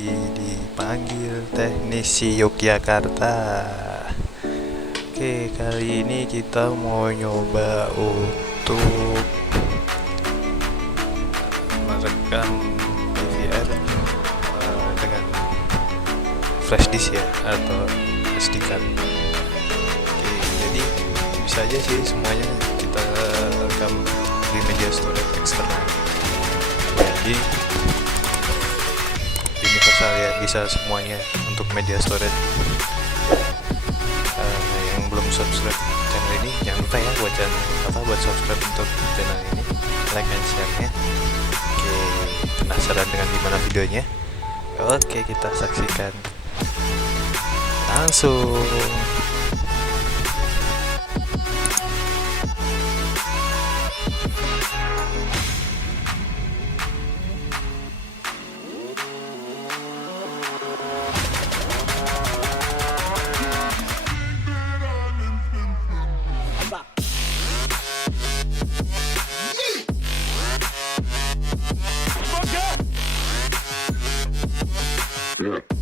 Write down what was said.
lagi dipanggil Teknisi Yogyakarta. Oke, kali ini kita mau nyoba untuk merekam DVR dengan flashdisk ya, atau SD card. Oke, jadi bisa aja sih semuanya kita rekam di media storage eksternal. Jadi universal ya, bisa semuanya untuk media storage. Yang belum subscribe channel ini jangan lupa ya buat subscribe untuk channel ini, like and share-nya. Oke, penasaran dengan gimana videonya? Oke, kita saksikan langsung. Yeah.